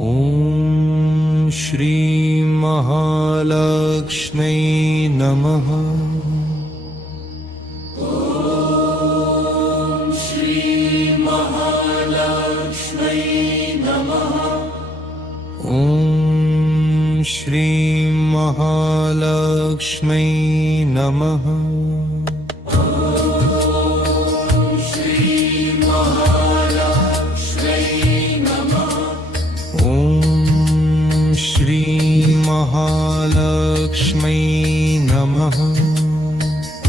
ॐ श्री महालक्ष्मै नमः। ॐ श्री महालक्ष्मै नमः। ॐ श्री महालक्ष्मै नमः। श्री महालक्ष्मै नमः। ॐ श्री महालक्ष्मै नमः।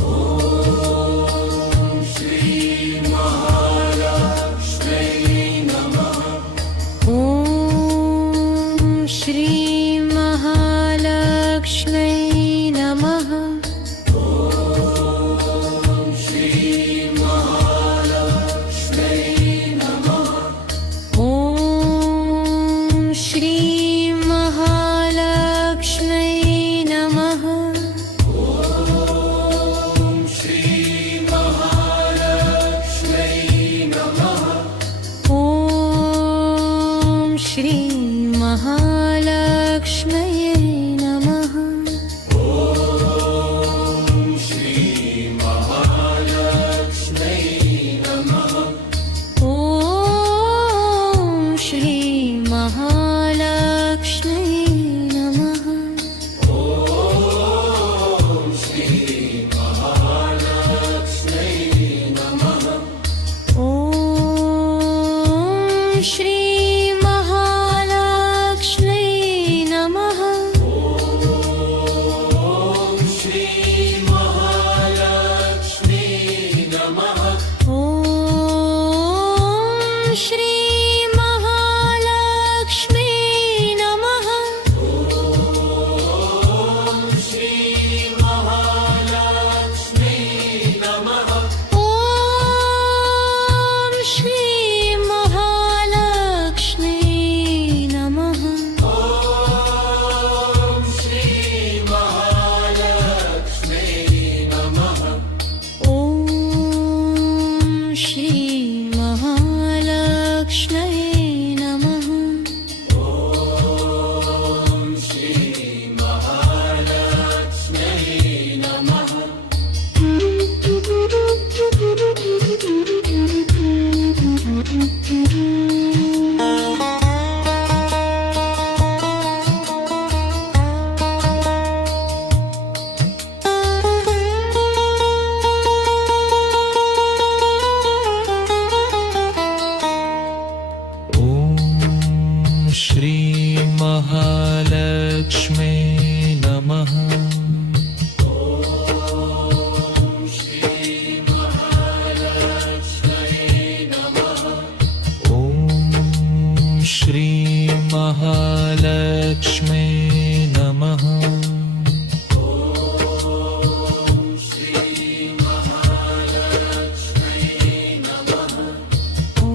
ॐ श्री महालक्ष्मै नमः। ॐ श्री महालक्ष्मै नमः। ॐ श्री महालक्ष्मै नमः। ॐ श्री महालक्ष्मै नमः। ॐ श्री महालक्ष्मये नमः। ॐ श्री महालक्ष्मै नमः। ॐ श्री महालक्ष्मये नमः। ॐ श्री महालक्ष्मै नमः। ॐ श्री महालक्ष्मै नमः। ॐ श्री महालक्ष्मी नमः। ॐ श्री महालक्ष्मी नमः। ॐ श्री महालक्ष्मी नमः। ॐ श्री महालक्ष्मी नमः। ॐ श्री महालक्ष्मी नमः। ॐ श्री महालक्ष्मये नमः। ॐ श्री महालक्ष्मी नमः। ॐ श्री महालक्ष्मै नमः। ॐ श्री महालक्ष्मै नमः। ॐ श्री महालक्ष्मै नमः। ॐ श्री महालक्ष्मै नमः। ॐ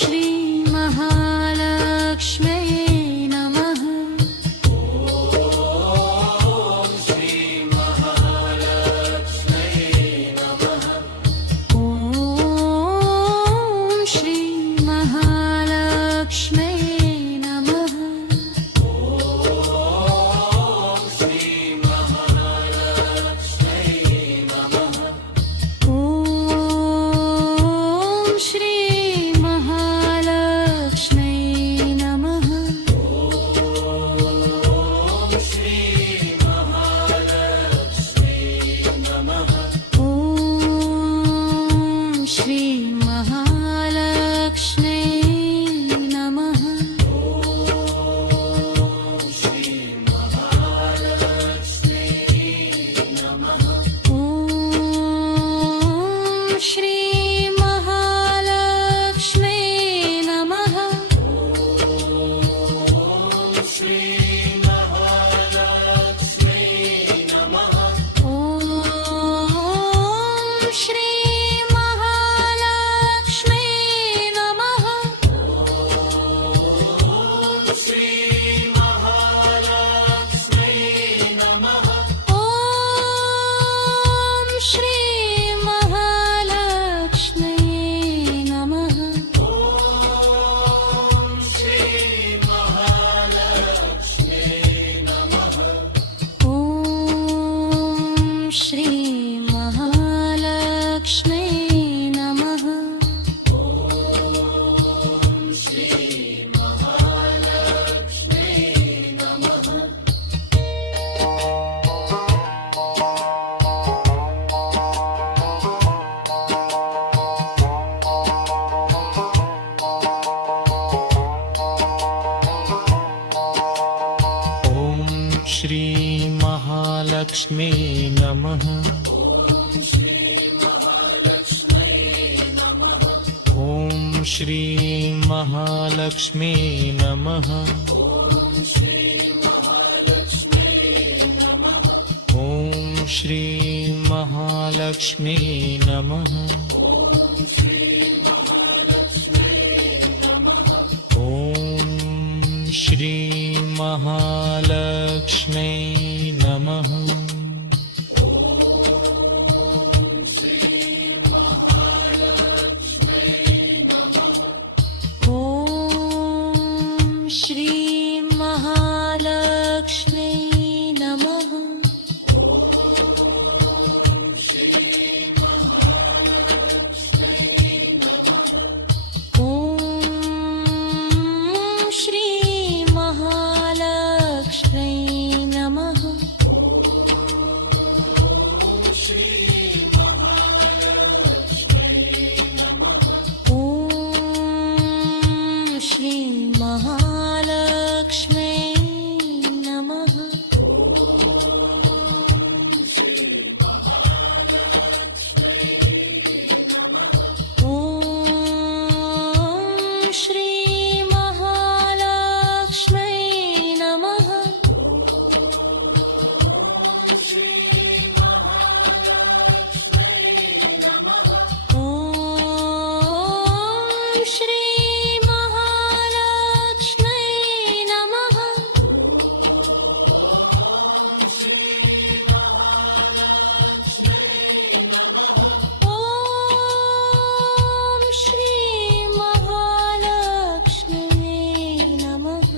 श्री महालक्ष्मये नमः। ॐ श्री महालक्ष्मै नमः। ॐ श्री महालक्ष्मये नमः। ॐ श्री महालक्ष्मै नमः। ॐ श्री महालक्ष्मै नमः। ॐ श्री महालक्ष्मी नमः। ॐ श्री महालक्ष्मै नमः। ॐ श्री महालक्ष्मी नमः। ॐ श्री महालक्ष्मै नमः। ॐ श्री महालक्ष्मी नमः। ॐ श्री महालक्ष्मै नमः। ॐ श्री महालक्ष्मी नमः। ॐ श्री महालक्ष्मै नमः। ॐ महालक्ष्मै नमः ॐ श्री महालक्ष्मी नमः ॐ श्री महालक्ष्मी नमः ॐ श्री महालक्ष्मी नमः ॐ श्री महालक्ष्मी नमः ॐ श्री महालक्ष्मै नमः ॐ श्री महालक्ष्मै नमः ॐ श्री महालक्ष्मै नमः ॐ श्री महालक्ष्मै नमः ॐ श्री महालक्ष्मै नमः ॐ श्री महालक्ष्मै नमः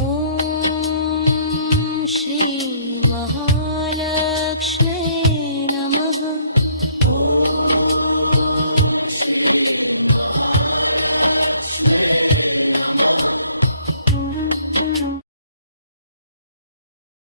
ॐ श्री